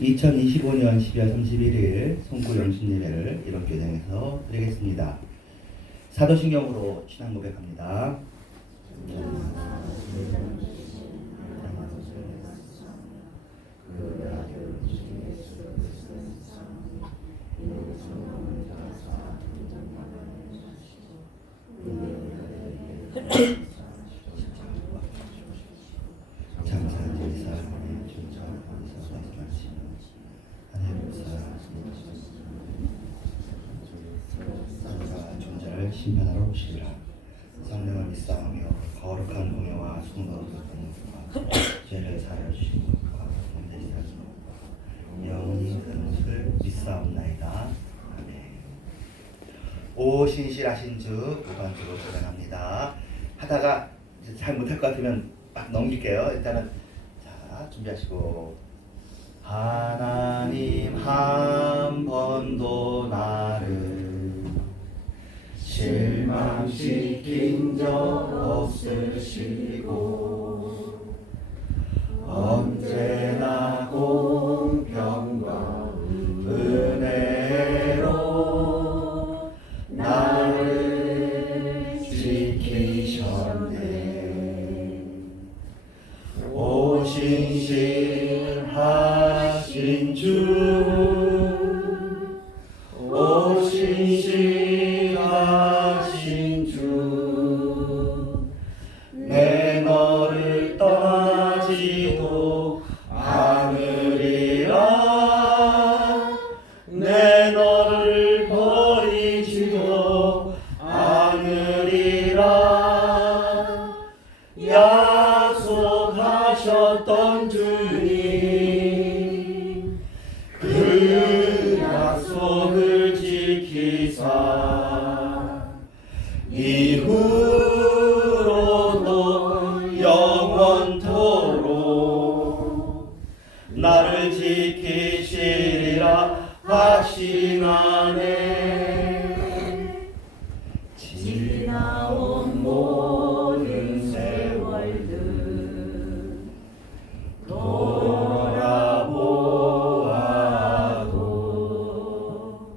2025년 12월 31일 송구 영신예배를 이롭교장에서 드리겠습니다. 사도신경으로 신앙 고백합니다. 신변하러 오시리라. 성령을 믿사오며 거룩한 공예와 성도로 교통과 죄를 사하여 주시는 것과 범죄시 하시는 것과 영원히 사는 것을 믿사옵나이다. 아멘. 오 신실하신 주 무반주로 찬양합니다. 하다가 이제 잘 못할 것 같으면 막 넘길게요. 일단은 자 준비하시고 하나님 한 번도 나를 실망시킨 적 없으시고 언제나 공평과 은혜로 나를 지키셨네. 오 신실하신 주, 오 신실하신 주, 내 너를 떠나지도 않으리라. 내 너를 버리지도 않으리라. 약속하셨던 주님, 그 약속을 지키사 이후로도 영원토록 나를 지키시리라 하시나네. 지나온 모든 세월들 돌아보아도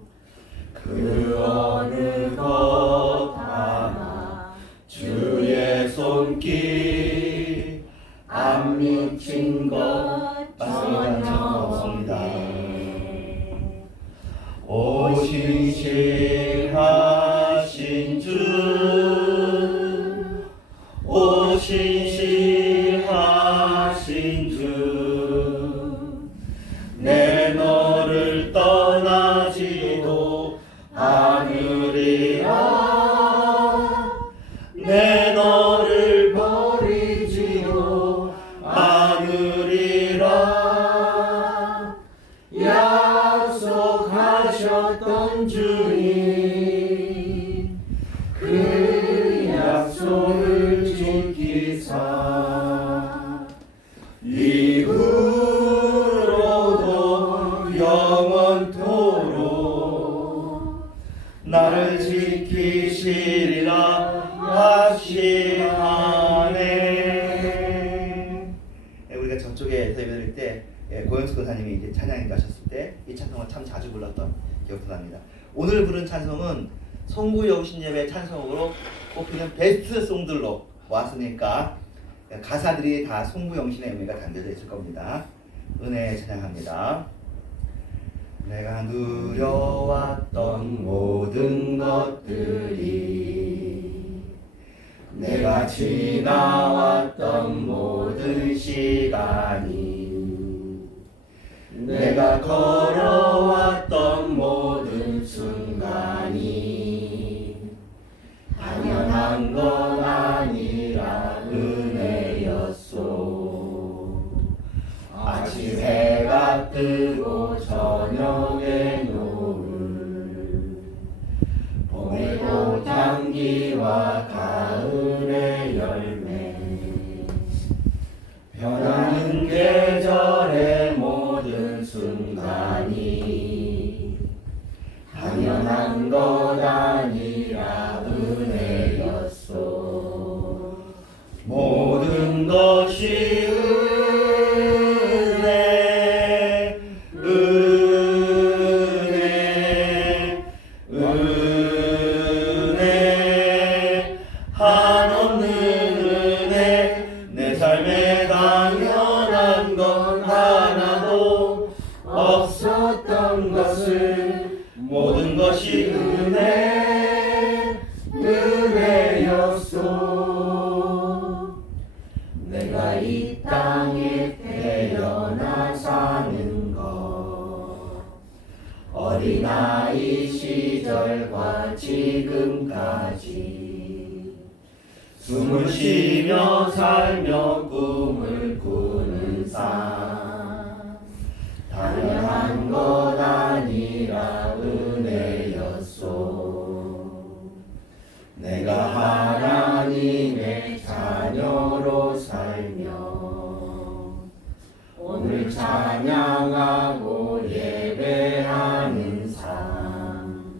그 어느 것 하나 주의 손길 안 미친 것 전혀 없습니다. 오 신실하신 주, 오 신실하신 주, 내 너를 떠나지도 않으리라. 내 너를 버리지도 않으리라. 약속하셨던 주님, 그 약속을 지키사 이후로도 영원토록 나를 지키시리라 하시하네. 우리가 저쪽에서 예배드릴 때 고영수 권사님이 이제 찬양인 가셨을 때 이 찬송을 참 자주 불렀던 기억도 납니다. 오늘 부른 찬송은 송구 영신예배 찬송으로 꼽히는 베스트 송들로 모았으니까 가사들이 다 송구 영신의 의미가 담겨져 있을 겁니다. 은혜 찬양합니다. 내가 누려왔던 모든 것들이, 내가 지나왔던 모든 시간이, 내가 걸어왔던 모든 순간이 당연한 건 아니라 은혜였소. 아침 해가 뜨고 저녁에 노을, 봄의 꽃향기와 가을의 열매, 변하는 계절의 모든 순간이 당연한 것 아니라 은혜였소. 모든 것이 은혜, 없었던 것을 모든 것이 은혜였소. 내가 이 땅에 태어나 사는 것 어린아이 시절과 지금까지 숨을 쉬며 살며 꿈을 꾸는 삶 당연한 것 아니라 은혜였소. 내가 하나님의 자녀로 살며 오늘 찬양하고 예배하는 삶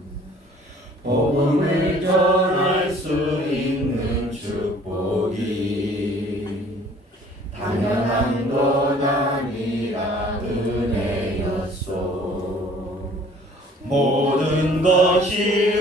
복음을 전할 수 있는 축복이 당연한 것 아니라 은혜였소. 모든 것이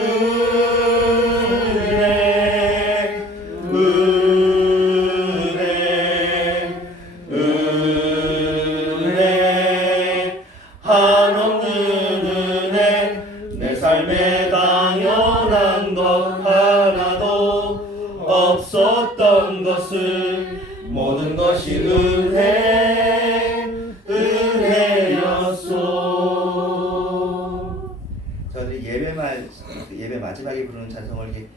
은혜 한없는 은혜 내 삶에 당연한 것 하나도 없었던 것을 모든 것이 은혜였소. 저희들이 예배 마지막에 부르는 찬송을 이렇게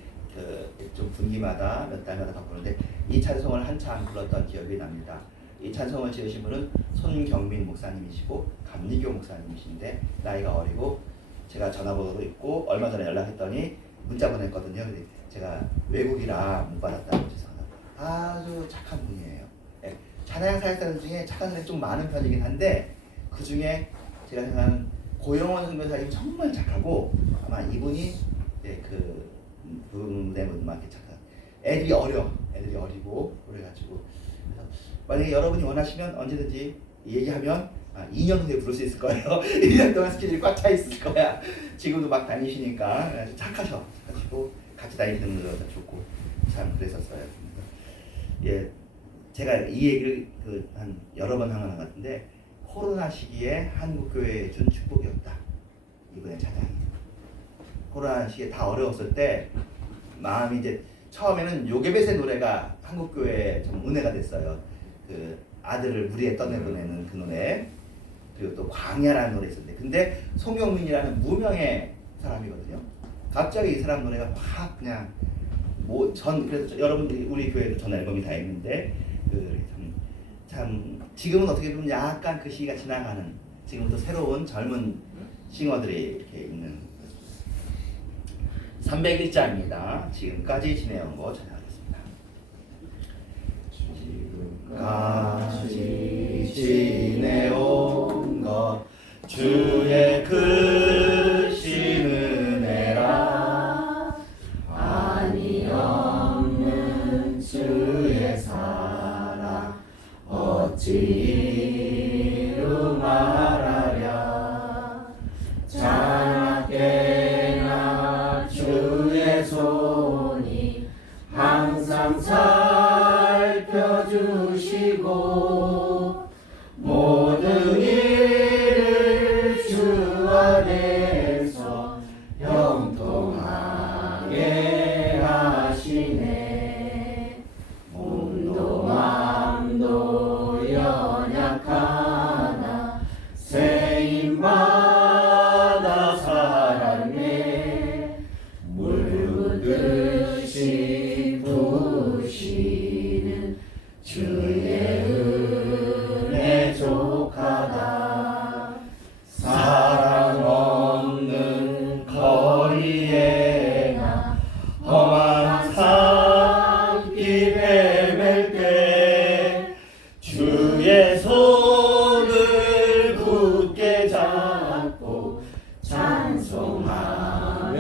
좀 분기마다 몇 달마다 바꾸는데 이 찬송을 한참 불렀던 기억이 납니다. 이 찬송을 지으신 분은 손경민 목사님이시고 감리교 목사님이신데 나이가 어리고 제가 전화번호도 있고 얼마 전에 연락했더니 문자 보냈거든요. 근데 제가 외국이라 못 받았다고 죄송합니다. 아주 착한 분이에요. 예, 찬양 사역자들 중에 착한 사람이 좀 많은 편이긴 한데 그 중에 제가 생각하는 고영원 선교사님 정말 착하고 아마 이분이 그 무대만 이렇게 착한 애들이 어리고 그래가지고 그래서 만약에 여러분이 원하시면 언제든지 얘기하면 2년 후에 부를 수 있을 거예요. 1년 동안 스케줄이 꽉 차 있을 거야. 지금도 막 다니시니까 착하시고 같이 다니는 것도 좋고 참 그랬었어요. 예, 제가 이 얘기를 한 여러 번 한 것 같은데 코로나 시기에 한국 교회에 준 축복이었다. 이번에 찬양이. 코로나 시기에 다 어려웠을 때 마음이 이제 처음에는 요게벳의 노래가 한국 교회에 좀 은혜가 됐어요. 그 아들을 무리에 떠내보내는 그 노래 그리고 또 광야라는 노래 있었는데 근데 송경민이라는 무명의 사람이거든요. 갑자기 이 사람 노래가 확 그냥 그래서 여러분들이 우리 교회도 전 앨범이 다 있는데 참 지금은 어떻게 보면 약간 그 시기가 지나가는 지금 또 새로운 젊은 싱어들이 이렇게 있는 301자입니다. 지금까지 지내온 거 찬양하겠습니다. 지금까지 지내온 것 주의 크신 은혜라 아니 없는 주의 사랑 어찌로 말하랴 자나깨나 주의 손이 항상 살펴주시고 모든 일을 주 안에서 형통하게 하시네. 몸도 맘도 연약하나 세임받아 살았네. 물 붓듯이 부으시는 주의 은혜 족하다. 사랑 없는 거리에나 험한 산길 헤맬 때 주의 손을 굳게 잡고 찬송하며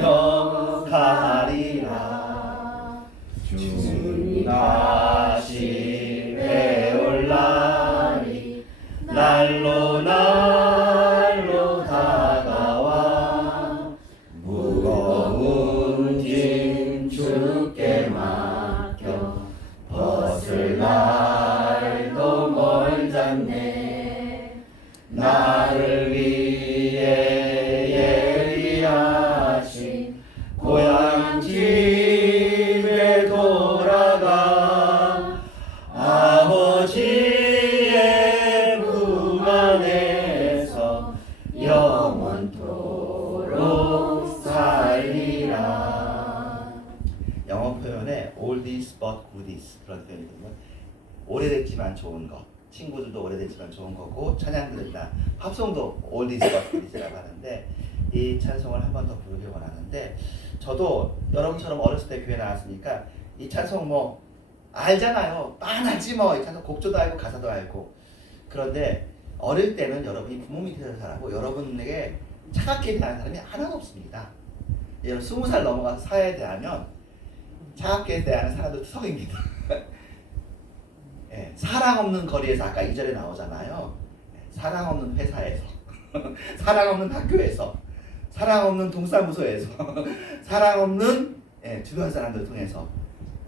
가리라. 주님 다시 배올 날이 날로 다가와 무거운 짐 주께 맡겨 벗을 날도 멀잖네. 나를 위해 안에서 영원토록 살리라. 영어 표현에 oldies but goodies 그런 표현이거든요. 오래됐지만 좋은 것, 친구들도 오래됐지만 좋은 거고, 찬양들이나 팝송도 oldies but goodies라고 하는데, 이 찬송을 한 번 더 부르기 원하는데, 저도 여러분처럼 어렸을 때 교회 나왔으니까 이 찬송 뭐 알잖아요. 빤하지 뭐. 이 찬송 곡조도 알고 가사도 알고. 그런데 어릴 때는 여러분이 부모 밑에서 자라고 여러분에게 차갑게 대하는 사람이 하나도 없습니다. 여러분 20살 넘어가서 사회에 대하면 차갑게 대하는 사람도 투석입니다. 예, 사랑 없는 거리에서 아까 2절에 나오잖아요. 사랑 없는 회사에서 사랑 없는 학교에서 사랑 없는 동사무소에서 사랑 없는 주변 사람들을 통해서.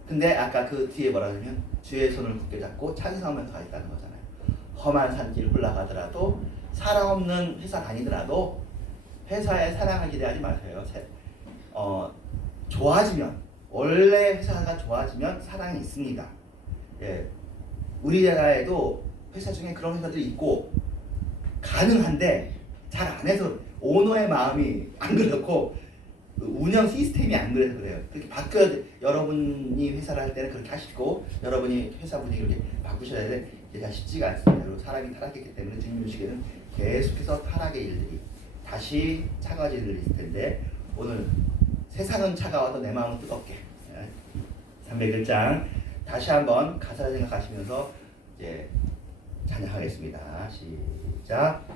근데 아까 그 뒤에 뭐라 하냐면 주의 손을 굳게 잡고 찬송하면서 가 있다는 거잖아요. 험한 산길 올라가더라도 사랑 없는 회사 다니더라도 회사에 사랑을 기대하지 마세요. 좋아지면, 원래 회사가 좋아지면 사랑이 있습니다. 예, 우리나라에도 회사 중에 그런 회사들이 있고 가능한데 잘 안 해서 오너의 마음이 안 그렇고 운영 시스템이 안 그래서 그래요. 그렇게 바뀌어야 돼. 여러분이 회사를 할 때는 그렇게 하시고 여러분이 회사 분위기를 이렇게 바꾸셔야 되는데 이게 쉽지가 않습니다. 그리고 사람이 타락했기 때문에 주님 오시기에는 계속해서 타락의 일들이 다시 차가워질 일이 있을 텐데, 오늘 세상은 차가워도 내 마음은 뜨겁게 301장 다시 한번 가사를 생각하시면서 이제 찬양하겠습니다. 시작.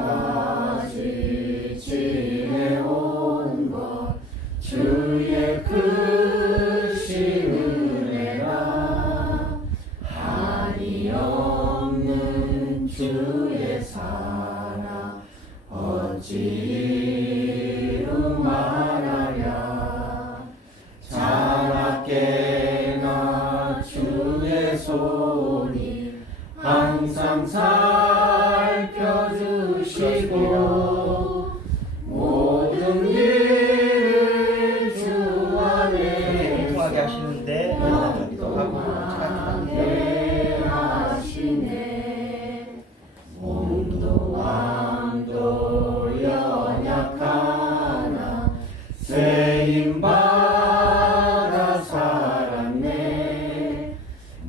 지금까지 지내온 것 주의 크신 은혜라, 한이 없는 주의 사랑 어찌로 말하랴. 자나깨나 주의 손이 항상 살펴주시고 모든 일을 주 안에 통하게 하시는데 하기도 하고 하시네. 몸도 마음도 연약하나 쓰임 받아 살았네.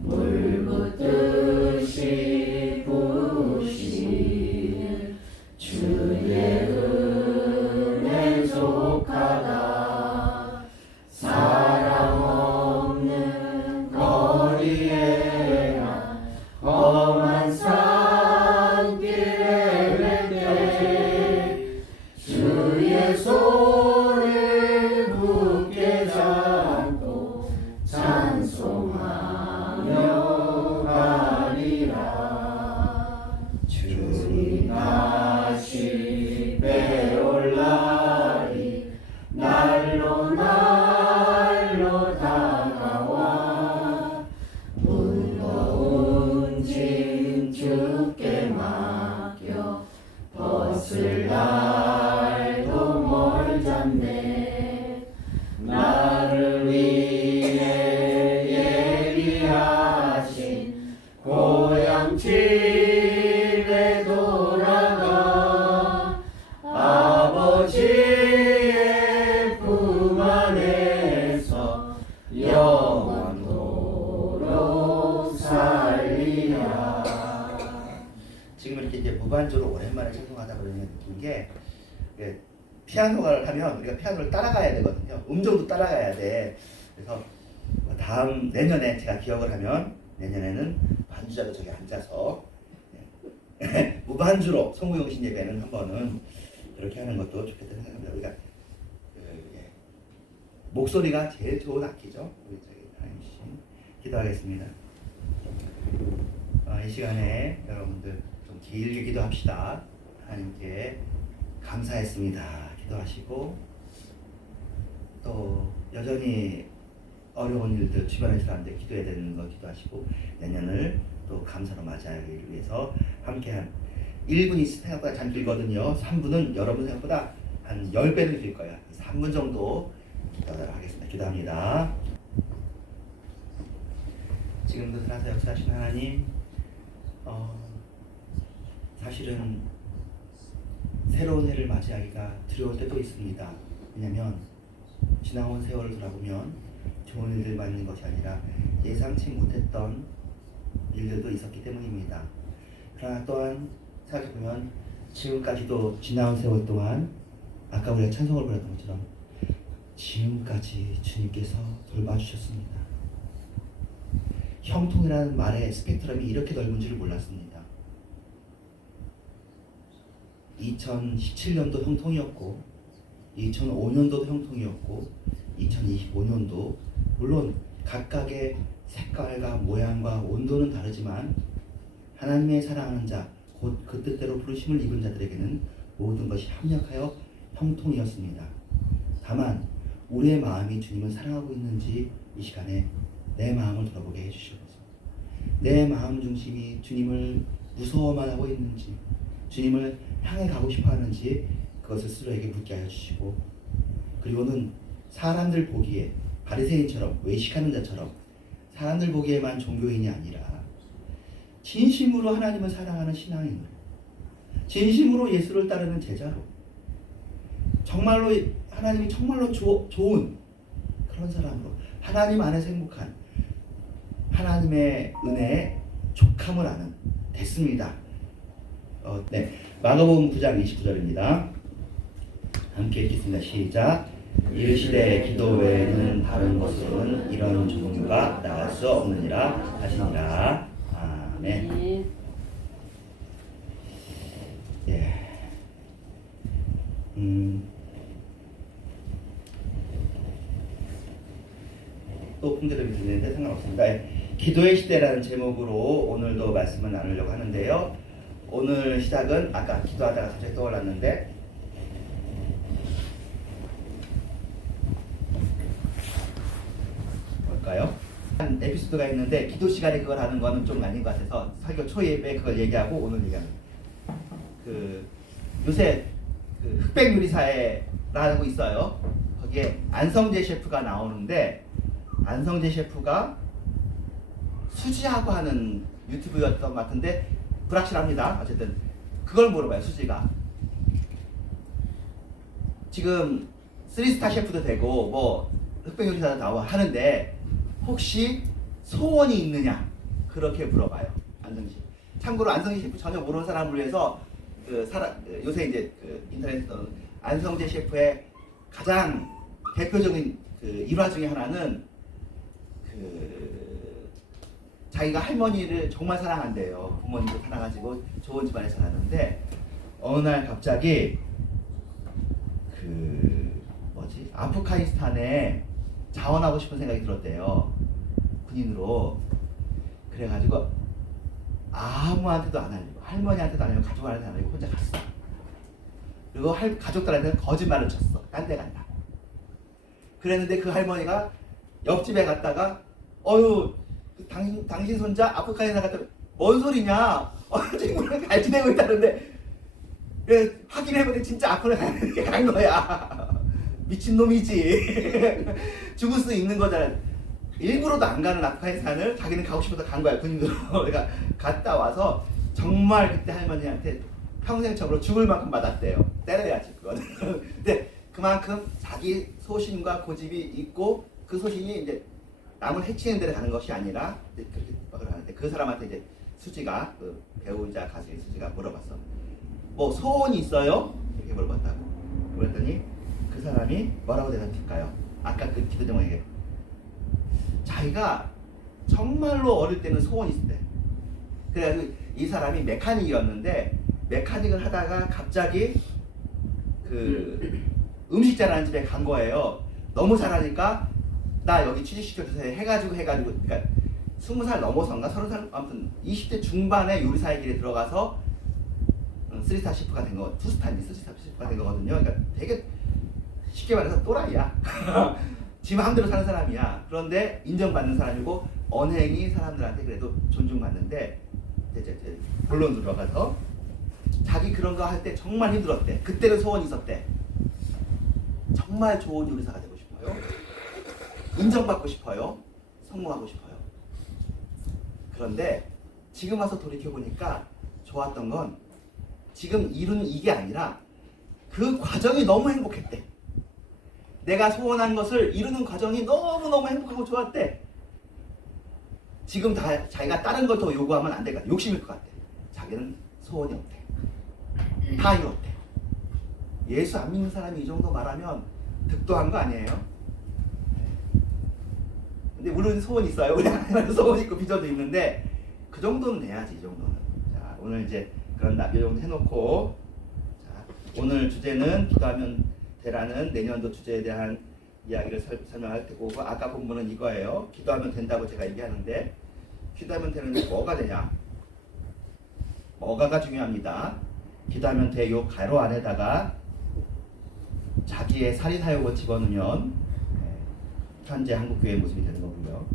물 붓듯이 부으시는 주의 은혜 족하다. 사랑 없는 거리에나 험한 산길에 갈 주의 손을 굳게 잡고 찬송하며 가리라. 주님 다시 배올 날이 날로 다가와. 무거운 짐 주께 맡겨 벗을 날도 멀잖네. 나를 위해 예비하신 고향 집에 돌아가 아버지의 품 안에서 영원토록 살리라. 지금 이렇게 이제 무반주로 오랜만에 찬송하다 보니 느낀 게, 피아노를 하면 우리가 피아노를 따라가야 되거든요. 음정도 따라가야 돼. 그래서 다음 내년에 제가 기억을 하면 내년에는 반주자도 저기 앉아서 무반주로 성구용신 예배는 한 번은 이렇게 하는 것도 좋겠다 생각합니다. 우리가 목소리가 제일 좋은 악기죠. 우리 저기 하나님 씨 기도하겠습니다. 이 시간에 여러분들 좀 길게 기도합시다. 하나님께 감사했습니다. 기도하시고, 또 여전히 어려운 일들 주변의 사람들 기도해야 되는 거 기도하시고, 내년을 또 감사로 맞이하기 위해서 함께한 1분이 생각보다 참 길거든요. 3분은 여러분 생각보다 한 10배는 길 거예요. 3분 정도 기도하도록 하겠습니다. 기도합니다. 지금도 살아서 역사하시는 하나님, 사실은 새로운 해를 맞이하기가 두려울 때도 있습니다. 왜냐하면 지나온 세월을 돌아보면 좋은 일들만 있는 것이 아니라 예상치 못했던 일들도 있었기 때문입니다. 그러나 또한 생각해보면 지금까지도 지나온 세월 동안 아까 우리가 찬송을 불렀던 것처럼 지금까지 주님께서 돌봐주셨습니다. 형통이라는 말의 스펙트럼이 이렇게 넓은 줄 몰랐습니다. 2017년도 형통이었고 2005년도도 형통이었고 2025년도 물론 각각의 색깔과 모양과 온도는 다르지만 하나님의 사랑하는 자, 곧 그 뜻대로 부르심을 입은 자들에게는 모든 것이 합력하여 형통이었습니다. 다만 우리의 마음이 주님을 사랑하고 있는지 이 시간에 내 마음을 돌아보게 해주시옵소서. 내 마음 중심이 주님을 무서워만 하고 있는지, 주님을 향해 가고 싶어 하는지 그것을 스스로에게 묻게 하여 주시고, 그리고는 사람들 보기에 바리새인처럼 외식하는 자처럼 사람들 보기에만 종교인이 아니라 진심으로 하나님을 사랑하는 신앙인으로, 진심으로 예수를 따르는 제자로, 정말로 하나님이 정말로 좋은 그런 사람으로 하나님 안에서 행복한 하나님의 은혜에 족함을 아는 됐습니다. 네, 마가복음 9장 29절입니다. 함께 읽겠습니다. 시작. 이르시되 기도 외에는 다른 것으로는 이런 종류가 나갈 수 없느니라 하시니라. 아멘. 예. 또 풍자점이 들리는데 상관없습니다. 기도의 시대라는 제목으로 오늘도 말씀을 나누려고 하는데요. 오늘 시작은 아까 기도하다가 갑자기 떠올랐는데 뭘까요? 한 에피소드가 있는데 기도 시간에 그걸 하는 거는 좀 아닌 것 같아서 설교 초예배 그걸 얘기하고 오늘 얘기합니다. 요새 흑백 요리사회라고 있어요. 거기에 안성재 셰프가 나오는데 안성재 셰프가 수지하고 하는 유튜브였던 것 같은데 불확실합니다. 어쨌든 그걸 물어봐요. 수지가 지금 3스타 셰프도 되고 뭐 흑백 요리사도 나오고 하는데 혹시 소원이 있느냐 그렇게 물어봐요. 안성재 셰프. 참고로 안성재 셰프 전혀 모르는 사람을 위해서 요새 이제 인터넷에서 안성재 셰프의 가장 대표적인 일화 중에 하나는 자기가 할머니를 정말 사랑한대요. 부모님도 사랑하시고 좋은 집안에 살았는데 어느 날 갑자기 아프가니스탄에 자원하고 싶은 생각이 들었대요. 군인으로. 그래가지고 아무한테도 안 알리고 할머니한테도 안 알리고 가족한테도 안 알리고 혼자 갔어. 그리고 가족들한테는 거짓말을 쳤어. 딴 데 간다. 그랬는데 그 할머니가 옆집에 갔다가 당신 손자 아프가니스탄 갔다 뭔 소리냐? 친구랑 잘 지내고 있다는데 확인해보니 진짜 아프가니스탄에 간 거야. 미친놈이지. 죽을 수 있는 거잖아. 일부러도 안 가는 아프가니스탄을 자기는 가고 싶어서 간 거야. 군인으로. 그러니까 갔다 와서 정말 그때 할머니한테 평생처럼 죽을 만큼 받았대요. 때려야지 그거는. 근데 그만큼 자기 소신과 고집이 있고 그 소신이 이제 남을 해치는 데를 가는 것이 아니라 그렇게 하는데 그 사람한테 이제 수지가 배우자 가수의 수지가 물어봤어. 뭐 소원이 있어요? 이렇게 물어봤다고. 그랬더니 그 사람이 뭐라고 대답할까요? 아까 그 기도 제목에 자기가 정말로 어릴 때는 소원이 있었대. 그래가지고 이 사람이 메카닉이었는데 메카닉을 하다가 갑자기 음식 잘하는 집에 간 거예요. 너무 잘하니까 나 여기 취직시켜주세요 해가지고 그러니까 20살 넘어서인가 30살 아무튼 20대 중반에 요리사의 길에 들어가서 3스타 셰프가 된 거, 2스타인지 3스타 셰프가 된 거거든요. 그러니까 되게 쉽게 말해서 또라이야. 지 마음대로 사는 사람이야. 그런데 인정받는 사람이고 언행이 사람들한테 그래도 존중받는데 이제 본론 들어가서 자기 그런 거 할 때 정말 힘들었대. 그때는 소원이 있었대. 정말 좋은 요리사가 되고 싶어요. 인정받고 싶어요. 성공하고 싶어요. 그런데 지금 와서 돌이켜보니까 좋았던 건 지금 이루는 이게 아니라 그 과정이 너무 행복했대. 내가 소원한 것을 이루는 과정이 너무너무 행복하고 좋았대. 지금 다 자기가 다른 걸 더 요구하면 안 될 것 같아. 욕심일 것 같아. 자기는 소원이 없대. 다 이뤘대. 예수 안 믿는 사람이 이 정도 말하면 득도한 거 아니에요? 근데 우리는 소원이 있어요. 우리 하나님은 소원 있고 비전도 있는데 그 정도는 돼야지. 이 정도는. 자, 오늘 이제 그런 이 정도 해놓고, 자, 오늘 주제는 기도하면 되라는 내년도 주제에 대한 이야기를 설명할 테고, 아까 본문은 이거예요. 기도하면 된다고 제가 얘기하는데, 기도하면 되는데 뭐가 되냐? 뭐가가 중요합니다. 기도하면 돼. 요 가로 안에다가 자기의 살인사욕을 집어넣으면 현재 한국교회의 모습이 되는 거고요.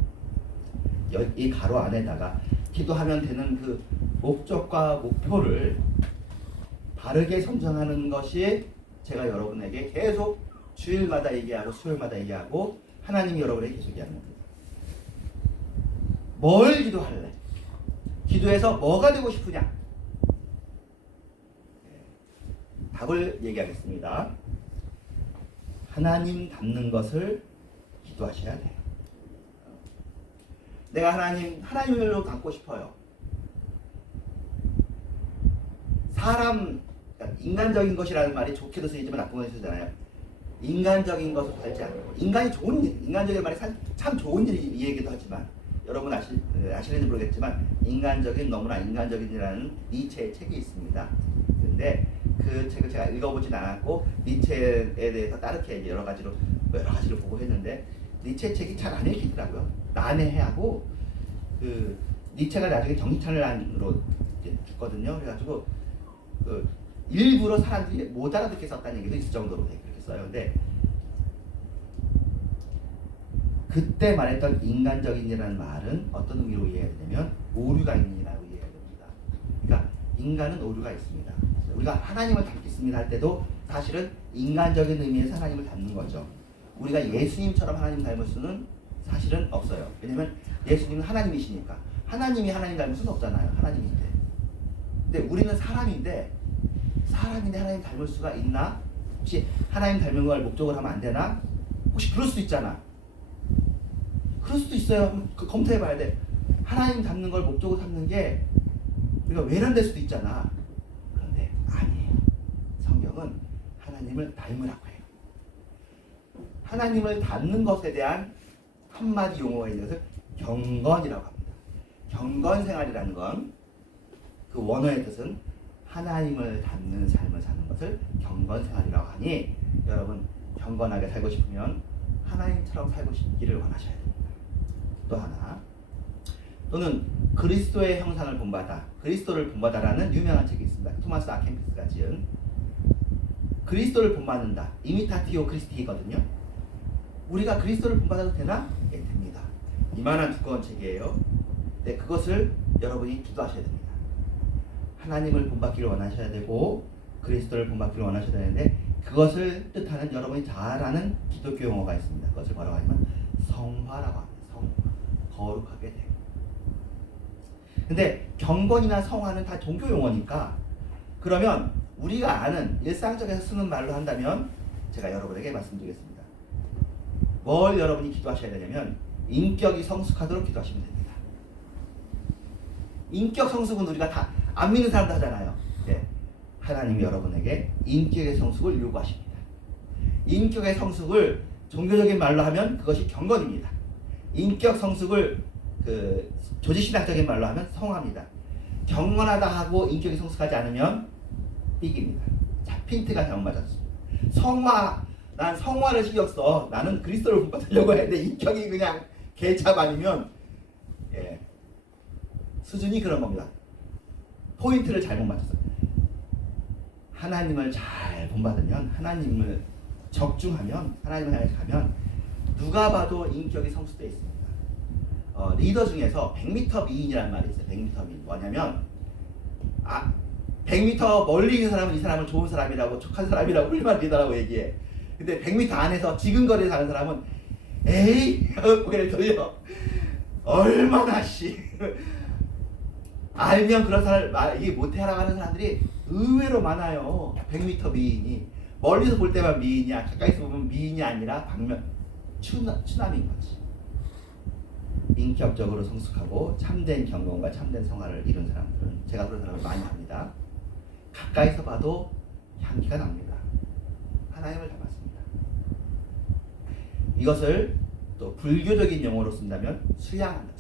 이 가로 안에다가 기도하면 되는 그 목적과 목표를 바르게 선정하는 것이 제가 여러분에게 계속 주일마다 얘기하고 수요일마다 얘기하고 하나님이 여러분에게 계속 얘기하는 겁니다. 뭘 기도할래? 기도해서 뭐가 되고 싶으냐? 답을 얘기하겠습니다. 하나님 닮는 것을 기도하셔야 돼요. 내가 하나님을 닮고 싶어요. 사람, 인간적인 것이라는 말이 좋게도 쓰이지만 나쁘게 쓰잖아요. 인간적인 것을 닮지 않고, 인간이 좋은 일, 인간적인 말이 참 좋은 일이기도 하지만, 여러분 아시는지 모르겠지만 인간적인, 너무나 인간적인이라는 니체의 책이 있습니다. 근데 그 책을 제가 읽어보진 않았고 니체에 대해서 따르게 여러 가지로 보고 했는데 니체 책이 잘 안 읽히더라고요. 난해하고 그 니체가 나중에 정신차별로 죽거든요. 그래가지고 그 일부러 사람들이 못 알아듣게 썼다는 얘기도 있을 정도로 그렇게 써요. 근데 그때 말했던 인간적인이라는 말은 어떤 의미로 이해해야 되냐면 오류가 있는이라고 이해해야 됩니다. 그러니까 인간은 오류가 있습니다. 우리가 하나님을 닮겠습니다 할 때도 사실은 인간적인 의미에서 하나님을 닮는 거죠. 우리가 예수님처럼 하나님 닮을 수는 사실은 없어요. 왜냐면 예수님은 하나님이시니까. 하나님이 하나님 닮을 수는 없잖아요. 하나님인데. 근데 우리는 사람인데 하나님 닮을 수가 있나? 혹시 하나님 닮은 걸 목적으로 하면 안 되나? 혹시 그럴 수도 있잖아. 그럴 수도 있어요. 검토해봐야 돼. 하나님 닮는 걸 목적으로 삼는 게 우리가 외람될 수도 있잖아. 그런데 아니에요. 성경은 하나님을 닮으라고 해요. 하나님을 닮는 것에 대한 한마디 용어가 있는 것을 경건이라고 합니다. 경건생활이라는 건 그 원어의 뜻은 하나님을 닮는 삶을 사는 것을 경건생활이라고 하니, 여러분 경건하게 살고 싶으면 하나님처럼 살고 싶기를 원하셔야 됩니다. 또 하나, 또는 그리스도의 형상을 본받아, 그리스도를 본받아라는 유명한 책이 있습니다. 토마스 아켄피스가 지은 그리스도를 본받는다. 이미타티오 크리스티거든요. 우리가 그리스도를 본받아도 되나? 예, 됩니다. 이만한 두꺼운 책이에요. 네, 그것을 여러분이 기도하셔야 됩니다. 하나님을 본받기를 원하셔야 되고 그리스도를 본받기를 원하셔야 되는데, 그것을 뜻하는 여러분이 잘 아는 기독교 용어가 있습니다. 그것을 뭐라고 하냐면 성화라고 합니다. 성화, 거룩하게 되고. 근데 경건이나 성화는 다 종교 용어니까, 그러면 우리가 아는 일상적에서 쓰는 말로 한다면 제가 여러분에게 말씀드리겠습니다. 뭘 여러분이 기도하셔야 되냐면 인격이 성숙하도록 기도하시면 됩니다. 인격 성숙은 우리가 다 안 믿는 사람도 하잖아요. 네. 하나님이 여러분에게 인격의 성숙을 요구하십니다. 인격의 성숙을 종교적인 말로 하면 그것이 경건입니다. 인격 성숙을 그 조직신학적인 말로 하면 성화입니다. 경건하다 하고 인격이 성숙하지 않으면 삑입니다. 자, 핀트가 잘못 맞았습니다. 난 성화를 신경 써. 나는 그리스도를 본받으려고 했는데 인격이 그냥 개잡 아니면, 예, 수준이 그런 겁니다. 포인트를 잘못 맞췄어요. 하나님을 잘 본받으면, 하나님을 적중하면, 하나님을 향해 가면 누가 봐도 인격이 성숙되어 있습니다. 리더 중에서 100m 미인이라는 말이 있어요. 100m 미인. 뭐냐면 100m 멀리 있는 사람은 이 사람은 좋은 사람이라고, 촉한 사람이라고, 훌륭한 리더라고 얘기해. 근데 100m 안에서 지근거리에 사는 사람은 에이 고개를 돌려. 얼마나 알면 그런 사람 이게 못해라고 하는 사람들이 의외로 많아요. 100m 미인이 멀리서 볼 때만 미인이야. 가까이서 보면 미인이 아니라 방면 추남인 거지. 인격적으로 성숙하고 참된 경건과 참된 성화를 이룬 사람들은 제가 그런 사람을 많이 합니다. 가까이서 봐도 향기가 납니다. 하나님을 닮았습니다. 이것을 또 불교적인 용어로 쓴다면 수양한다.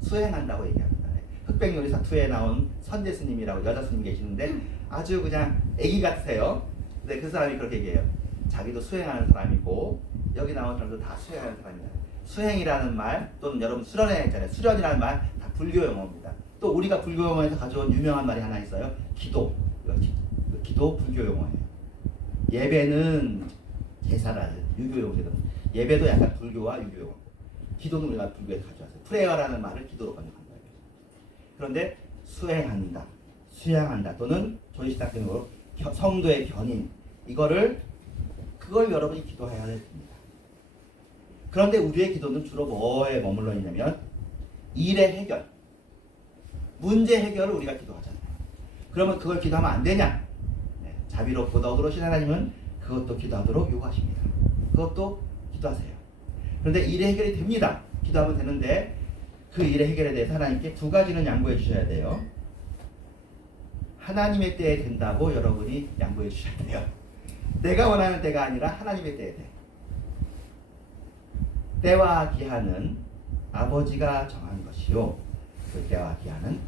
수행한다고 얘기합니다. 흑백요리사 2에 나온 선제 스님이라고 여자 스님 계시는데 아주 그냥 애기 같으세요. 근데 그 사람이 그렇게 얘기해요. 자기도 수행하는 사람이고 여기 나온 사람도 다 수행하는 사람이다. 수행이라는 말 또는 여러분 수련회 있잖아요. 수련이라는 말 다 불교 용어입니다. 또 우리가 불교 용어에서 가져온 유명한 말이 하나 있어요. 기도. 기도 불교 용어예요. 예배는 제사라는 유교 용어거든. 예배도 약간 불교와 유교 용어. 기도는 우리가 불교에서 가져왔어요. 프레어라는 말을 기도로 번역한 거예요. 그런데 수행한다, 수양한다 또는 조지시다경으로 성도의 견인 그걸 여러분이 기도해야 됩니다. 그런데 우리의 기도는 주로 뭐에 머물러 있냐면 일의 해결, 문제 해결을 우리가 기도하잖아요. 그러면 그걸 기도하면 안 되냐? 네, 자비롭고 너그러우신 하나님은 그것도 기도하도록 요구하십니다. 그것도 기도하세요. 그런데 일의 해결이 됩니다. 기도하면 되는데 그 일의 해결에 대해서 하나님께 두 가지는 양보해 주셔야 돼요. 하나님의 때에 된다고 여러분이 양보해 주셔야 돼요. 내가 원하는 때가 아니라 하나님의 때에 돼. 때와 기한은 아버지가 정한 것이요. 그 때와 기한은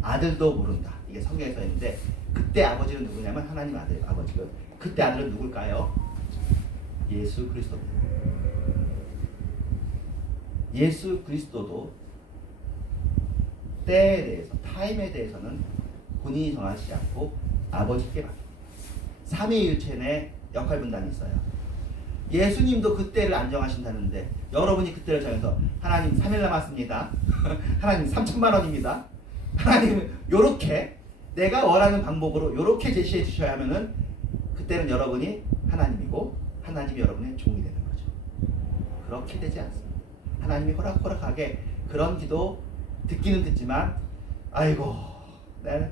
아들도 모른다. 이게 성경에 써 있는데 그때 아버지는 누구냐면 하나님 아버지고 그때 아들은 누굴까요? 예수 그리스도입니다. 예수 그리스도도 때에 대해서 타임에 대해서는 본인이 정하지 않고 아버지께 맡깁니다. 삼위일체의 역할 분단이 있어요. 예수님도 그때를 안 정하신다는데 여러분이 그때를 정해서 하나님 3일 남았습니다. 하나님 3천만 원입니다. 하나님 요렇게 내가 원하는 방법으로 요렇게 제시해 주셔야 하면은 그때는 여러분이 하나님이고 하나님이 여러분의 종이 되는 거죠. 그렇게 되지 않습니다. 하나님이 호락호락하게 그런 기도 듣기는 듣지만 아이고 내가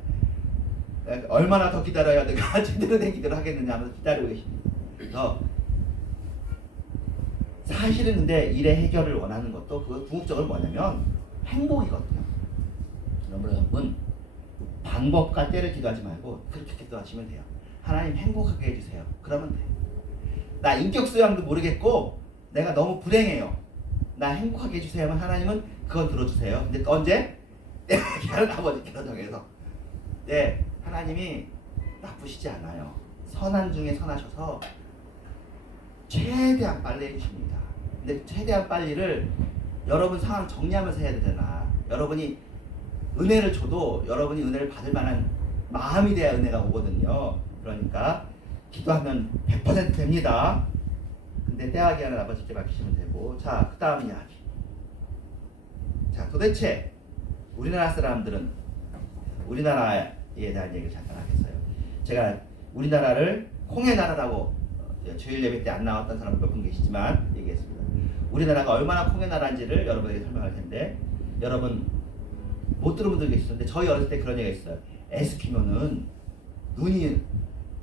얼마나 더 기다려야 내가 제대로 된 기도를 하겠느냐 하면서 기다리고 계십니다. 그래서 사실은 근데 일의 해결을 원하는 것도 그 궁극적으로 뭐냐면 행복이거든요. 여러분 방법과 때를 기도하지 말고 그렇게 기도하시면 돼요. 하나님 행복하게 해주세요. 그러면 돼. 나 인격 수양도 모르겠고 내가 너무 불행해요. 나 행복하게 해주세요 하면 하나님은 그건 들어주세요. 근데 언제? 내가 아버지께서 정해서. 네, 하나님이 나쁘시지 않아요. 선한 중에 선하셔서 최대한 빨리 해주십니다. 근데 최대한 빨리를 여러분 상황 정리하면서 해야 되잖아. 여러분이 은혜를 줘도 여러분이 은혜를 받을 만한 마음이 돼야 은혜가 오거든요. 그러니까 기도하면 100% 됩니다. 근데 때와 기한을 아버지께 맡기시면 되고. 자, 그 다음 이야기. 자, 도대체 우리나라 사람들은 우리나라에 대한 얘기를 잠깐 하겠어요. 제가 우리나라를 콩의 나라라고 주일 예배 때 안 나왔던 사람 몇 분 계시지만 얘기했습니다. 우리나라가 얼마나 콩의 나라인지를 여러분에게 설명할 텐데 여러분 못 들은 분들 계시는데 저희 어렸을 때 그런 얘기가 있어요.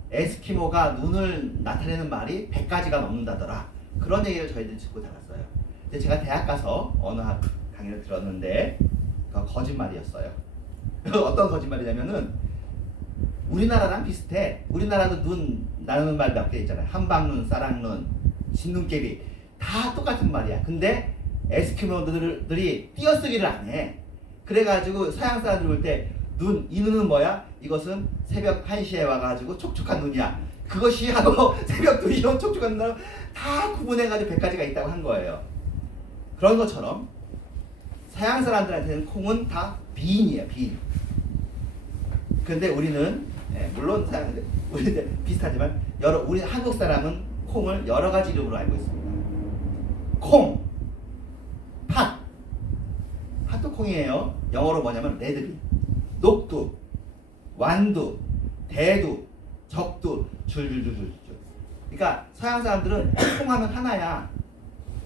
에스키모가 눈을 나타내는 말이 100가지가 넘는다더라. 그런 얘기를 저희들이 듣고 자랐어요. 근데 제가 대학 가서 어느 강의를 들었는데 그거 거짓말이었어요. 어떤 거짓말이냐면은 우리나라랑 비슷해. 우리나라도 눈 나누는 말 몇 개 있잖아요. 한방눈, 쌀랑눈, 진눈깨비 다 똑같은 말이야. 근데 에스키모들이 띄어쓰기를 안 해. 그래가지고 서양 사람들 볼 때 이 눈은 뭐야? 이것은 새벽 1시에 와가지고 촉촉한 눈이야. 그것이 하고 새벽 2시에 온 촉촉한 눈 다 구분해가지고 100가지가 있다고 한 거예요. 그런 것처럼 서양 사람들한테는 콩은 다 비인이에요. 비인. 그런데 우리는 물론 우리는 비슷하지만 우리 한국 사람은 콩을 여러 가지 이름으로 알고 있습니다. 콩, 팥도 콩이에요. 영어로 뭐냐면 레드빈, 녹두, 완두, 대두, 적두, 줄줄줄줄줄. 그러니까 서양 사람들은 콩하면 하나야.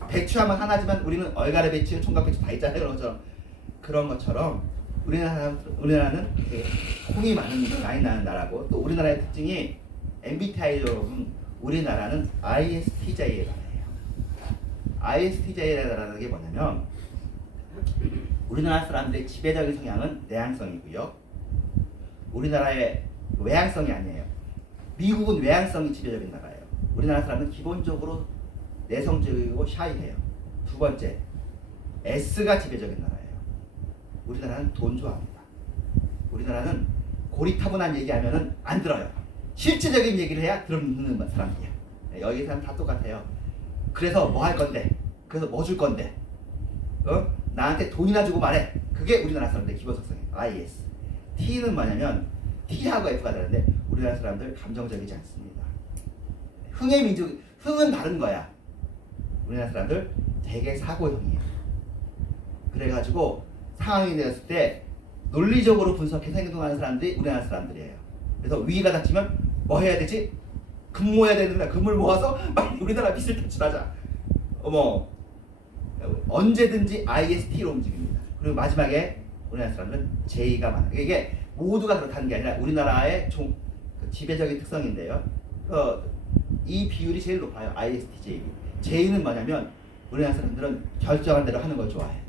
배추하면 하나지만 우리는 얼갈이 배추, 총각 배추 다 있잖아요. 그런 것처럼 우리나라는 이렇게 홍이 많이 나는 나라고, 또 우리나라의 특징이 MBTI 여러분, 우리나라는 ISTJ의 나라예요. ISTJ의 나라라는 게 뭐냐면 우리나라 사람들의 지배적인 성향은 내향성이고요. 우리나라의 외향성이 아니에요. 미국은 외향성이 지배적인 나라예요. 우리나라 사람은 기본적으로 내성적이고 샤이해요. 두 번째, S가 지배적인 나라예요. 우리나라는 돈 좋아합니다. 우리나라는 고리타분한 얘기하면은 안 들어요. 실질적인 얘기를 해야 듣는 사람이에요. 여기 사람 다 똑같아요. 그래서 뭐 할 건데? 그래서 뭐 줄 건데? 나한테 돈이나 주고 말해. 그게 우리나라 사람들의 기본 속성이에요. IS. T는 뭐냐면 T하고 F가 다른데 우리나라 사람들 감정적이지 않습니다. 흥은 다른 거야. 우리나라 사람들 되게 사고형이에요. 그래가지고 상황이 되었을 때 논리적으로 분석해서 행동하는 사람들이 우리나라 사람들이에요. 그래서 위기가 닥치면 뭐 해야 되지? 금 모아야 되는데 금을 모아서 빨리 우리나라 빚을 대출하자. 언제든지 IST로 움직입니다. 그리고 마지막에 우리나라 사람들은 J가 많아요. 이게 모두가 그렇다는 게 아니라 우리나라의 지배적인 특성인데요. 이 비율이 제일 높아요. ISTJ. J는 뭐냐면 우리나라 사람들은 결정한 대로 하는 걸 좋아해요.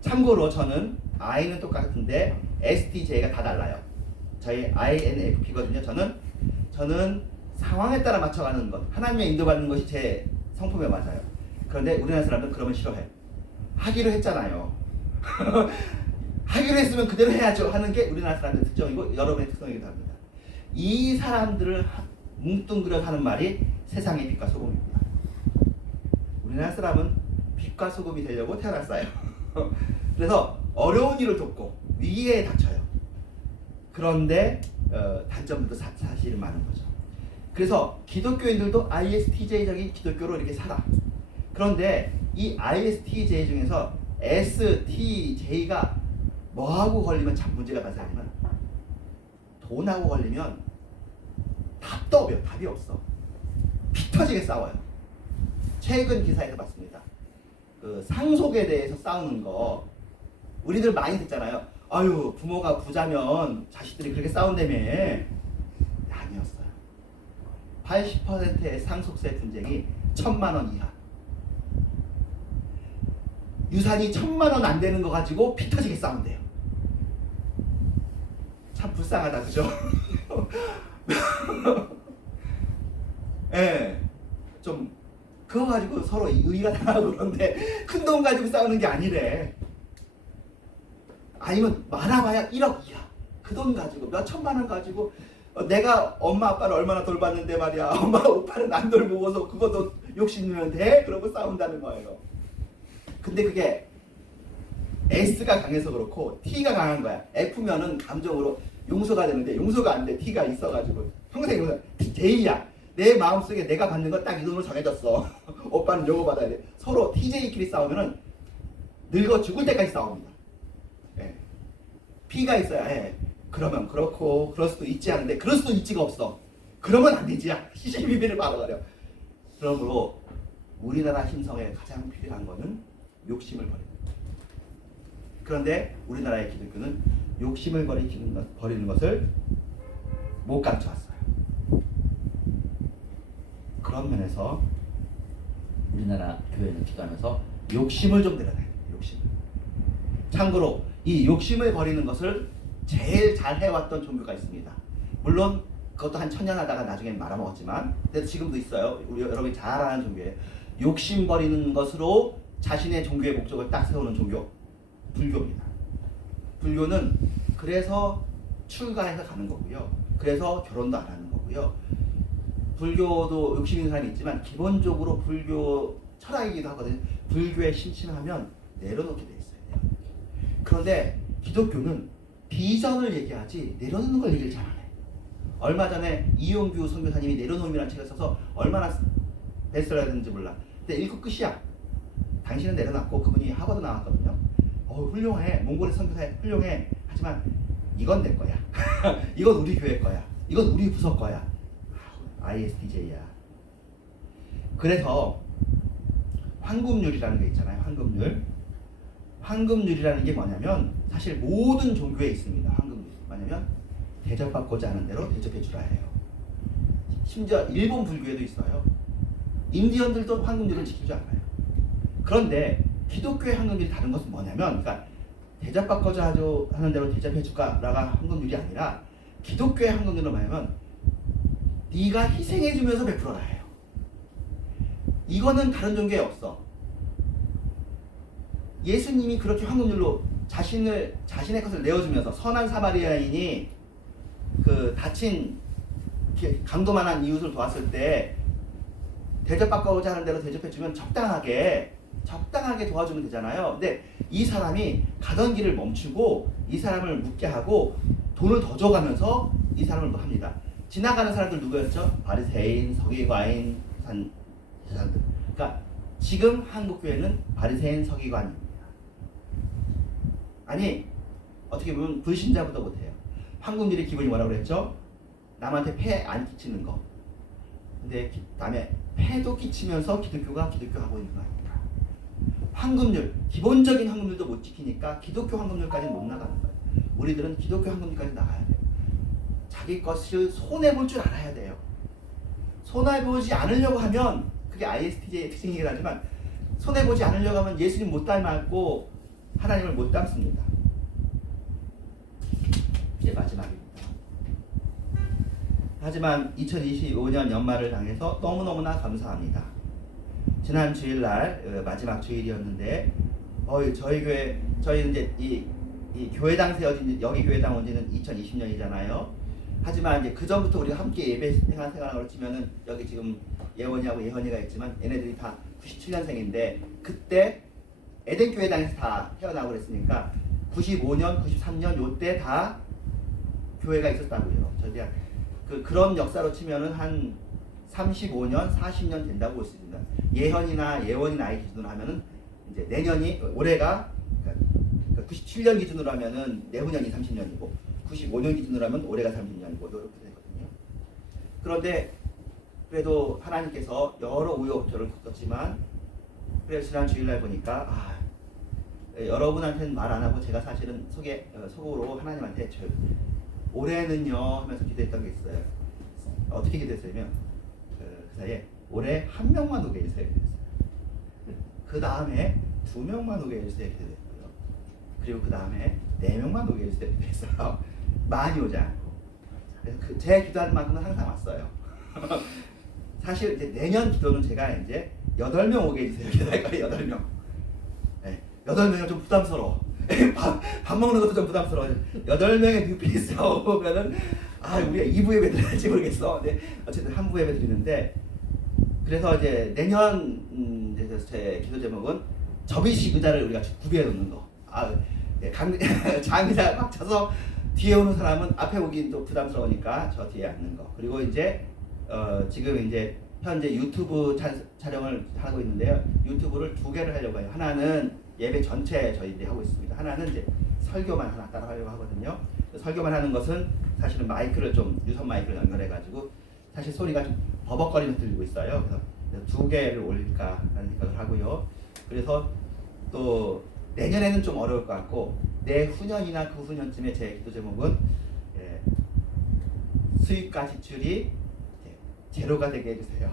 참고로 저는 I는 똑같은데 STJ가 다 달라요. 저희 INFP거든요. 저는 상황에 따라 맞춰가는 것, 하나님의 인도받는 것이 제 성품에 맞아요. 그런데 우리나라 사람들은 그러면 싫어해. 하기로 했잖아요. 하기로 했으면 그대로 해야죠 하는 게 우리나라 사람들의 특징이고 여러분의 특성이기도 합니다. 이 사람들을 뭉뚱그려 하는 말이 세상의 빛과 소금입니다. 우리나라 사람은 빛과 소금이 되려고 태어났어요. 그래서 어려운 일을 돕고 위기에 닥쳐요. 그런데 단점도 사실은 많은 거죠. 그래서 기독교인들도 ISTJ적인 기독교로 이렇게 살아. 그런데 이 ISTJ 중에서 STJ가 뭐하고 걸리면 참 문제가 발생하냐면 돈하고 걸리면 답이 없어. 피 터지게 싸워요. 최근 기사에서 봤습니다. 그 상속에 대해서 싸우는 거 우리들 많이 듣잖아요. 아유, 부모가 부자면 자식들이 그렇게 싸운다며. 아니었어요. 80%의 상속세 분쟁이 1,000만 원 이하. 유산이 1,000만 원 안 되는 거 가지고 피 터지게 싸운대요. 참 불쌍하다, 그죠? 예, 좀 그거 가지고 서로 의의가 당하고 그런데 큰 돈 가지고 싸우는 게 아니래. 아니면 많아봐야 1억 이하. 그 돈 가지고 몇 천만 원 가지고 내가 엄마 아빠를 얼마나 돌봤는데 말이야. 엄마 오빠는 안 돌보고서 그것도 욕심내면 돼? 그러고 싸운다는 거예요. 근데 그게 S가 강해서 그렇고 T가 강한 거야. F면은 감정으로 용서가 되는데 용서가 안 돼. T가 있어가지고 평생 용서. J야. 내 마음속에 내가 받는 건 딱 이 돈으로 정해졌어. 오빠는 요거 받아야 돼. 서로 TJ끼리 싸우면은 늙어 죽을 때까지 싸웁니다. 예. P가 있어야 해. 그러면 그렇고 그럴 수도 있지 않은데 그럴 수도 있지가 없어. 그러면 안 되지. 시시비비를 말아가려. 그러므로 우리나라 힘성에 가장 필요한 거는 욕심을 버립니다. 그런데 우리나라의 기독교는 욕심을 버리는 것을 못 감춰왔어요. 그런 면에서 우리나라 교회는 기도하면서 욕심을 좀 내려놔야 돼요. 욕심을. 참고로 이 욕심을 버리는 것을 제일 잘 해왔던 종교가 있습니다. 물론 그것도 한 1000년 하다가 나중에 말아먹었지만 근데 지금도 있어요. 우리 여러분이 잘 아는 종교예요. 욕심 버리는 것으로 자신의 종교의 목적을 딱 세우는 종교, 불교입니다. 불교는 그래서 출가해서 가는 거고요. 그래서 결혼도 안 하는 거고요. 불교도 욕심 있는 사람이 있지만 기본적으로 불교 철학이기도 하거든요. 불교에 심취하면 내려놓게 돼 있어요. 그런데 기독교는 비전을 얘기하지 내려놓는 걸 얘기를 잘 안 해. 얼마 전에 이용규 선교사님이 내려놓음이라는 책을 써서 얼마나 베스트셀러가 됐는지 몰라. 근데 읽고 끝이야. 당신은 내려놨고 그분이 하버드 나왔거든요. 훌륭해. 몽골의 선교사에 훌륭해. 하지만 이건 내 거야. 이건 우리 교회 거야. 이건 우리 부서 거야. ISTJ야. 그래서 황금률이라는 게 있잖아요. 황금률. 황금률이라는 게 뭐냐면 사실 모든 종교에 있습니다. 황금률. 뭐냐면 대접받고자 하는 대로 대접해 주라 해요. 심지어 일본 불교에도 있어요. 인디언들도 황금률을 지키지 않아요. 그런데 기독교의 황금률이 다른 것은 뭐냐면, 그러니까 대접받고자 하는 대로 대접해 주라가 황금률이 아니라 기독교의 황금률은 뭐냐면 네가 희생해 주면서 베풀어라 해요. 이거는 다른 종교에 없어. 예수님이 그렇게 황금률로 자신의 것을 내어주면서 선한 사마리아인이 그 다친 강도만한 이웃을 도왔을 때 대접받고자 하는 대로 대접해주면 적당하게 도와주면 되잖아요. 근데 이 사람이 가던 길을 멈추고 이 사람을 묻게 하고 돈을 더 줘가면서 이 사람을 뭐 합니다. 지나가는 사람들 누구였죠? 바리새인, 서기관인, 사람들. 그러니까 지금 한국교회는 바리새인, 서기관입니다. 아니, 어떻게 보면 불신자보다 못해요. 황금률의 기본이 뭐라고 그랬죠? 남한테 폐 안 끼치는 거. 근데 남의 폐도 끼치면서 기독교하고 있는 거 아닙니까? 황금률, 기본적인 황금률도 못 지키니까 기독교 황금률까지는 못 나가는 거예요. 우리들은 기독교 황금률까지 나가야 돼요. 자기 것을 손해볼 줄 알아야 돼요. 손해보지 않으려고 하면, 그게 ISTJ의 특징이긴 하지만 손해보지 않으려고 하면 예수님 못 닮았고 하나님을 못 닮습니다. 이제 마지막입니다. 하지만 2025년 연말을 향해서 너무너무나 감사합니다. 지난 주일날 마지막 주일이었는데 저희는 이제 이 교회당 세워진, 여기 교회당 온 지는 2020년이잖아요. 하지만 이제 그 전부터 우리가 함께 예배 생활을 치면은 여기 지금 예원이하고 예헌이가 있지만 얘네들이 다 97년생인데 그때 에덴 교회당에서 다 태어나고 그랬으니까 95년, 93년 요때 다 교회가 있었다고요. 저희가 그런 역사로 치면은 한 35년, 40년 된다고 볼 수 있습니다. 예헌이나 예원이 나이 기준으로 하면은 이제 내년이 올해가 97년 기준으로 하면은 내후년이 30년이고 95년 기준으로 하면 올해가 30년이고 이렇게 되거든요. 그런데 그래도 하나님께서 여러 우여곡절을 겪었지만 그래서 지난 주일날 보니까 여러분한테는 말 안 하고 제가 사실은 속으로 하나님한테 올해는요 하면서 기도했던 게 있어요. 어떻게 기도했냐면 그 사이에 올해 한 명만 오게 해주세요. 그 다음에 2명만 오게 해주세요. 기도했고요. 그리고 그 다음에 4명만 오게 해주세요. 기도했어요. 많이 오지 않고. 그래서 제 기도하는 만큼은 항상 왔어요. 사실 이제 내년 기도는 제가 이제 8명 오게 해주세요. 기도할 거예요. 8명. 네, 8명은 좀 부담스러워. 밥 먹는 것도 좀 부담스러워. 8명의 뷰피리스 오면은 우리가 2부 예배 드려야지 모르겠어. 근데 어쨌든 한 부 예배 드리는데 그래서 이제 내년 제 기도 제목은 접이식 의자를 우리가 구비해 놓는 거. 장의자 꽉 차서 뒤에 오는 사람은 앞에 오긴 또 부담스러우니까 저 뒤에 앉는 거. 그리고 이제 지금 이제 현재 유튜브 촬영을 하고 있는데요. 유튜브를 2개를 하려고 해요. 하나는 예배 전체 저희들이 하고 있습니다. 하나는 이제 설교만 하나 따라 하려고 하거든요. 설교만 하는 것은 사실은 마이크를 좀 유선 마이크를 연결해가지고 사실 소리가 좀 버벅거리면서 들리고 있어요. 그래서 2개를 올릴까 하는 생각을 하고요. 그래서 또 내년에는 좀 어려울 것 같고 내후년이나 그 후년쯤에 제 기도 제목은 수입과 지출이 제로가 되게 해주세요.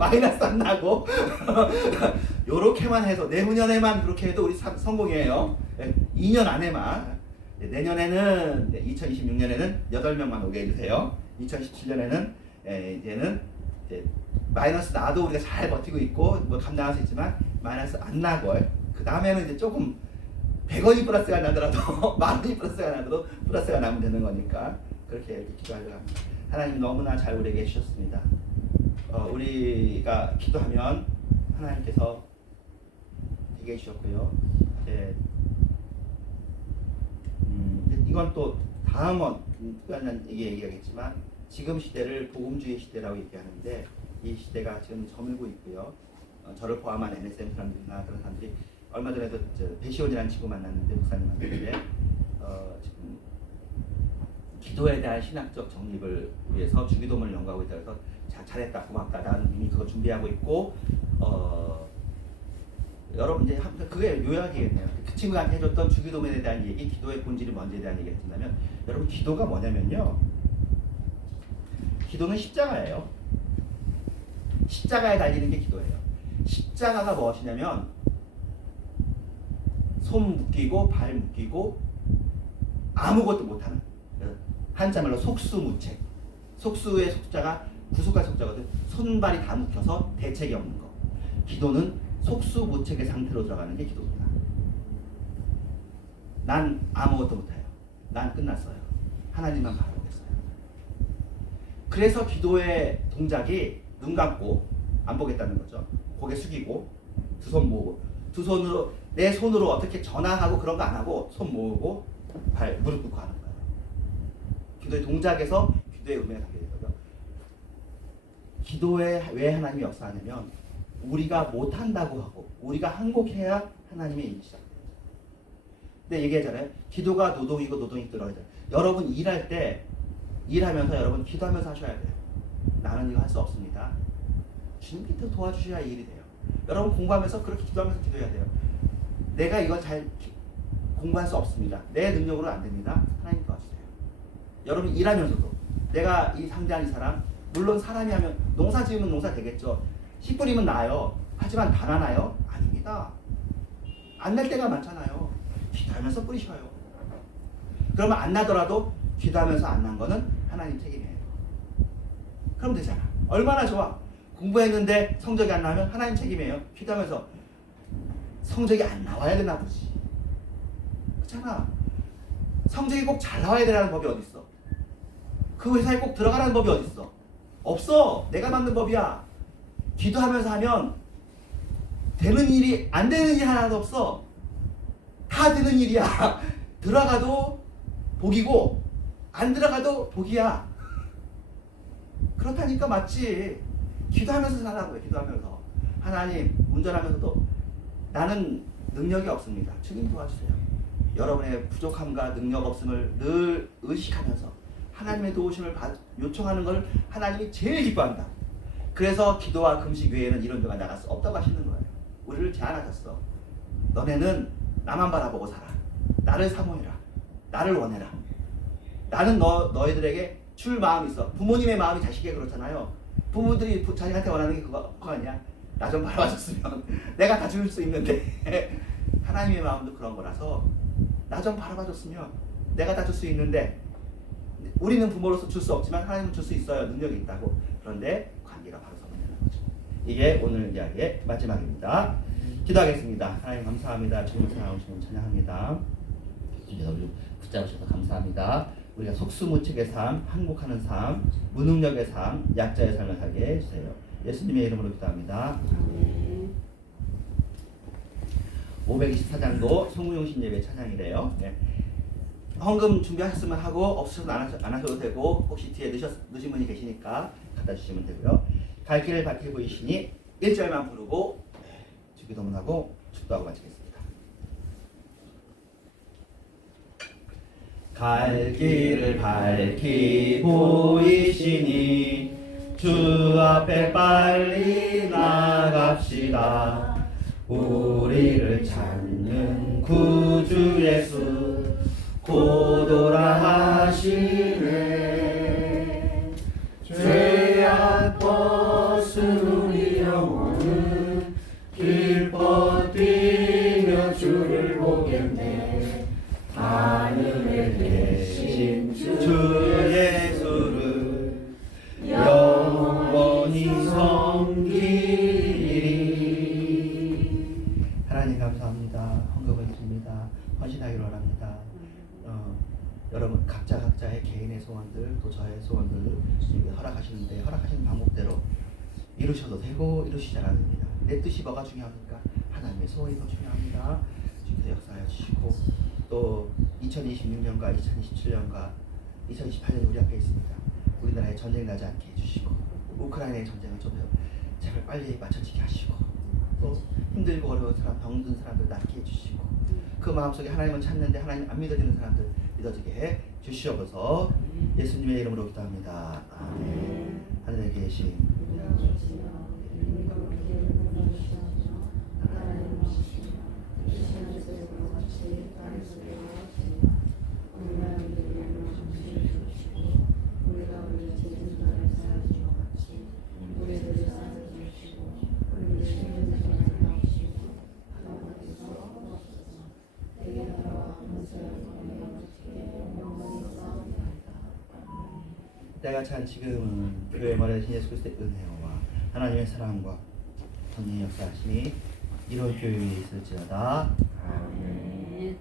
마이너스 안 나고 요렇게만 해서 내후년에만 그렇게 해도 우리 성공이에요. 2년 안에만. 내년에는 2026년에는 8명만 오게 해주세요. 2017년에는 이제는 이제 마이너스 나도 우리가 잘 버티고 있고 뭐 감당할 수 있지만 마이너스 안 나고 그 다음에는 이제 조금 100원이 플러스가 나더라도 10,000원이 플러스가 나더라도 플러스가 나면 되는 거니까 그렇게 이렇게 기도하려고 합니다. 하나님 너무나 잘 우리에게 해주셨습니다. 우리가 기도하면 하나님께서 되게 해주셨고요. 이건 또 다음은 특별한 얘기하겠지만 지금 시대를 복음주의 시대라고 얘기하는데 이 시대가 지금 저물고 있고요. 저를 포함한 NSM 사람들이나 그런 사람들이 얼마 전에도 배시온이라는 친구 만났는데 목사님 만났는데 지금 기도에 대한 신학적 정립을 위해서 주기도문을 연구하고 있다 그래서 잘했다 고맙다 나는 이미 그거 준비하고 있고 여러분 이제 그게 요약이겠네요. 그 친구한테 해줬던 주기도문에 대한 얘기, 기도의 본질이 뭔지에 대한 얘기를 했다면, 여러분 기도가 뭐냐면요, 기도는 십자가예요. 십자가에 달리는 게 기도예요. 십자가가 무엇이냐면 손 묶이고 발 묶이고 아무것도 못하는, 한자말로 속수무책. 속수의 속자가 구속할 속자거든. 손발이 다 묶여서 대책이 없는 거. 기도는 속수무책의 상태로 들어가는 게 기도입니다. 난 아무것도 못해요. 난 끝났어요. 하나님만 바라보겠어요. 그래서 기도의 동작이 눈 감고 안 보겠다는 거죠. 고개 숙이고 두 손 모으고, 두 손으로, 내 손으로 어떻게 전화하고 그런 거 안 하고 손 모으고 발 무릎 꿇고 하는 거예요. 기도의 동작에서 기도의 의미가 담겨 있는 거죠. 기도에 왜 하나님이 역사하냐면 우리가 못한다고 하고 우리가 항복해야 하나님의 일이 시작돼요. 근데 얘기하잖아요. 기도가 노동이고 노동이 들어가야 돼요. 여러분 일할 때, 일하면서 여러분 기도하면서 하셔야 돼요. 나는 이거 할 수 없습니다. 주님께서 도와주셔야 이 일이 돼요. 여러분 공부하면서 그렇게 기도하면서 기도해야 돼요. 내가 이걸 잘 공부할 수 없습니다. 내 능력으로는 안 됩니다. 하나님 도와주세요. 여러분 일하면서도 내가 이 상대한 이 사람, 물론 사람이 하면 농사 지으면 농사 되겠죠. 씨 뿌리면 나요. 하지만 다 나나요? 아닙니다. 안 날 때가 많잖아요. 기도하면서 뿌리셔요. 그러면 안 나더라도 기도하면서 안 난 거는 하나님 책임이에요. 그럼 되잖아. 얼마나 좋아. 공부했는데 성적이 안 나면 하나님 책임이에요. 기도하면서 성적이 안 나와야 되나 보지. 그렇잖아. 성적이 꼭 잘 나와야 되라는 법이 어디 있어? 그 회사에 꼭 들어가라는 법이 어디 있어? 없어. 내가 만든 법이야. 기도하면서 하면 되는 일이, 안 되는 일 하나도 없어. 다 되는 일이야. 들어가도 복이고 안 들어가도 복이야. 그렇다니까 맞지. 기도하면서 살라고요. 기도하면서. 하나님, 운전하면서도 나는 능력이 없습니다. 주님 도와주세요. 여러분의 부족함과 능력 없음을 늘 의식하면서 하나님의 도우심을 요청하는 걸 하나님이 제일 기뻐한다. 그래서 기도와 금식 외에는 이런 데가 나갈 수 없다고 하시는 거예요. 우리를 제안하셨어. 너네는 나만 바라보고 살아. 나를 사모해라. 나를 원해라. 나는 너희들에게 줄 마음이 있어. 부모님의 마음이 자식에게 그렇잖아요. 부모들이 자식한테 원하는 게 그거 아니야? 나 좀 바라봐줬으면 내가 다 줄 수 있는데. 하나님의 마음도 그런 거라서 나 좀 바라봐줬으면 내가 다 줄 수 있는데, 우리는 부모로서 줄 수 없지만 하나님은 줄 수 있어요. 능력이 있다고. 그런데 관계가 바로 서문되는 거죠. 이게 오늘 이야기의 마지막입니다. 기도하겠습니다. 하나님 감사합니다. 주님 사랑하시는 찬양합니다. 주님 붙잡으셔서 감사합니다. 우리가 속수무책의 삶, 항복하는 삶, 무능력의 삶, 약자의 삶을 살게 해주세요. 예수님의 이름으로 기도합니다. 524장도 송무용신 예배 찬양이래요. 네. 헌금 준비하셨으면 하고 없으셔도 안 하셔도 되고, 혹시 뒤에 늦으신 분이 계시니까 갖다 주시면 되고요. 갈 길을 밝게 보이시니 1절만 부르고 주기도문하고 축도하고 마치겠습니다. 갈 길을 밝히 보이시니 주 앞에 빨리 나갑시다. 우리를 찾는 구주 예수 곧 오라 하시네. 죄악 벗은 우리 영혼은 기뻐 뛰며 주를 보겠네. 하늘에 계신 주 예수를 영원히 섬기리. 하나님 감사합니다. 헌금을 드립니다. 헌신하기를 원합니다. 여러분 각자의 개인의 소원들, 또 저의 소원들 허락하시는데, 허락하시는 방법대로 이루셔도 되고 이루시지 않아도 됩니다. 내 뜻이 뭐가 중요합니까? 하나님의 소원이 더 중요합니다. 주께서 역사하여 주시고, 또 2026년과 2027년과 2028년 우리 앞에 있습니다. 우리나라에 전쟁 나지 않게 해주시고, 우크라이나의 전쟁을 좀 제발 빨리 마쳐지게 하시고, 또 힘들고 어려운 사람, 병든 사람들 낫게 해주시고, 그 마음속에 하나님을 찾는데 하나님 안 믿어지는 사람들 믿어지게 해 주시옵소서. 예수님의 이름으로 기도합니다. 아멘. 하늘에 계신 같이 땅에서 내려가시고 우리가 우리를 위하여 정신을 주시고 우리가 우리의 죄진들을 사하신 것 같이 우리를 사하여 주시고 우리를 죽는 자를 나오시고 하나님께서 없어서 내게 나와 권세를 영원히 영원히 싸움이나이다. 때가 찬 지금은 교회 말하신 예수 그리스도의 은혜와 하나님의 사랑과 성령의 역사하심이 이런 교회에 있을지어다.